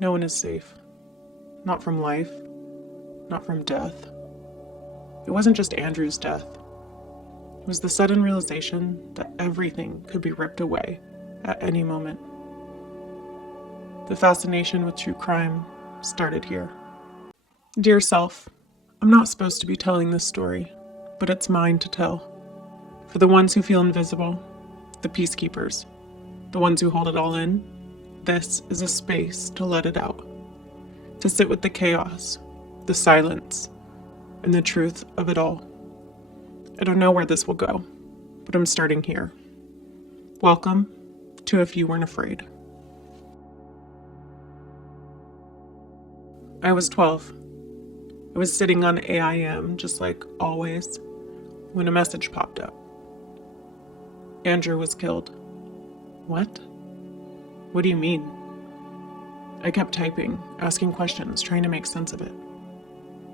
No one is safe. Not from life, not from death. It wasn't just Andrew's death. It was the sudden realization that everything could be ripped away at any moment. The fascination with true crime started here. Dear self, I'm not supposed to be telling this story, but it's mine to tell. For the ones who feel invisible, the peacekeepers, the ones who hold it all in, this is a space to let it out. To sit with the chaos, the silence, and the truth of it all. I don't know where this will go, but I'm starting here. Welcome to If You Weren't Afraid. I was 12. I was sitting on AIM, just like always, when a message popped up. Andrew was killed. What? What do you mean? I kept typing, asking questions, trying to make sense of it.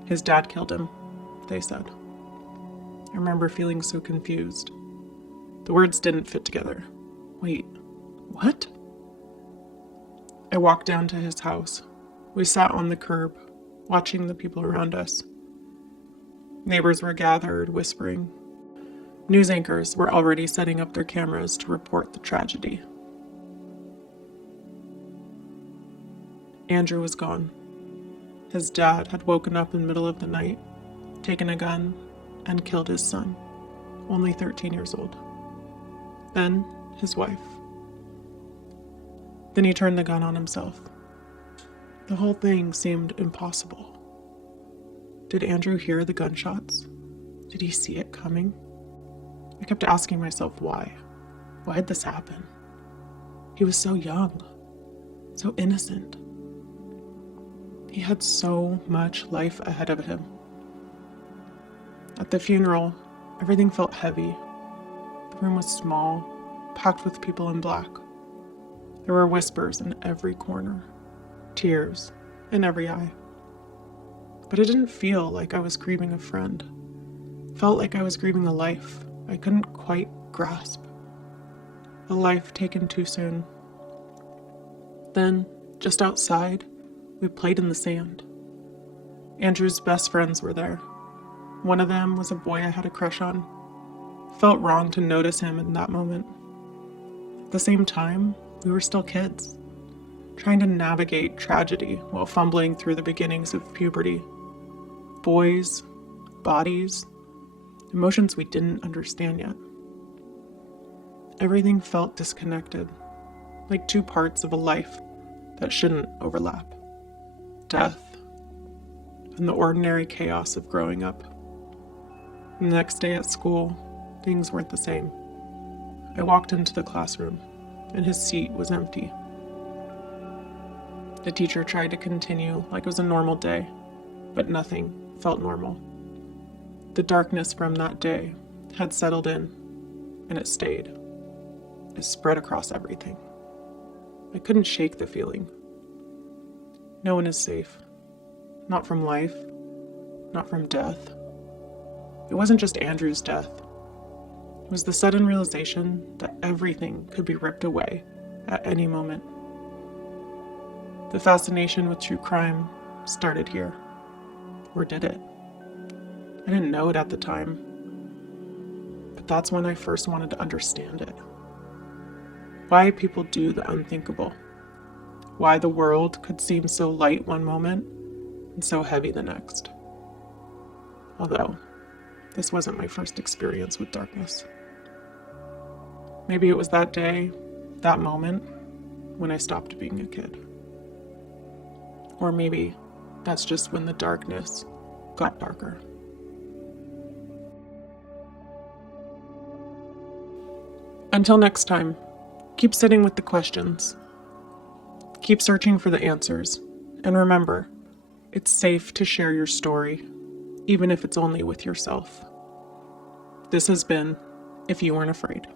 His dad killed him, they said. I remember feeling so confused. The words didn't fit together. Wait, what? I walked down to his house. We sat on the curb, watching the people around us. Neighbors were gathered, whispering. News anchors were already setting up their cameras to report the tragedy. Andrew was gone. His dad had woken up in the middle of the night, taken a gun, and killed his son, only 13 years old. Then his wife. Then he turned the gun on himself. The whole thing seemed impossible. Did Andrew hear the gunshots? Did he see it coming? I kept asking myself why. Why had this happen? He was so young, so innocent. He had so much life ahead of him. At the funeral, everything felt heavy. The room was small, packed with people in black. There were whispers in every corner, tears in every eye. But it didn't feel like I was grieving a friend. It felt like I was grieving a life I couldn't quite grasp. A life taken too soon. Then, just outside, we played in the sand. Andrew's best friends were there. One of them was a boy I had a crush on. It felt wrong to notice him in that moment. At the same time, we were still kids, trying to navigate tragedy while fumbling through the beginnings of puberty. Boys, bodies, emotions we didn't understand yet. Everything felt disconnected, like two parts of a life that shouldn't overlap. Death, and the ordinary chaos of growing up. And the next day at school, things weren't the same. I walked into the classroom, and his seat was empty. The teacher tried to continue like it was a normal day, but nothing felt normal. The darkness from that day had settled in, and it stayed. It spread across everything. I couldn't shake the feeling. No one is safe. Not from life, not from death. It wasn't just Andrew's death. It was the sudden realization that everything could be ripped away at any moment. The fascination with true crime started here. Or did it? I didn't know it at the time. But that's when I first wanted to understand it. Why people do the unthinkable. Why the world could seem so light one moment and so heavy the next. Although, this wasn't my first experience with darkness. Maybe it was that day, that moment, when I stopped being a kid. Or maybe that's just when the darkness got darker. Until next time, keep sitting with the questions. Keep searching for the answers. And remember, it's safe to share your story, even if it's only with yourself. This has been If You Weren't Afraid.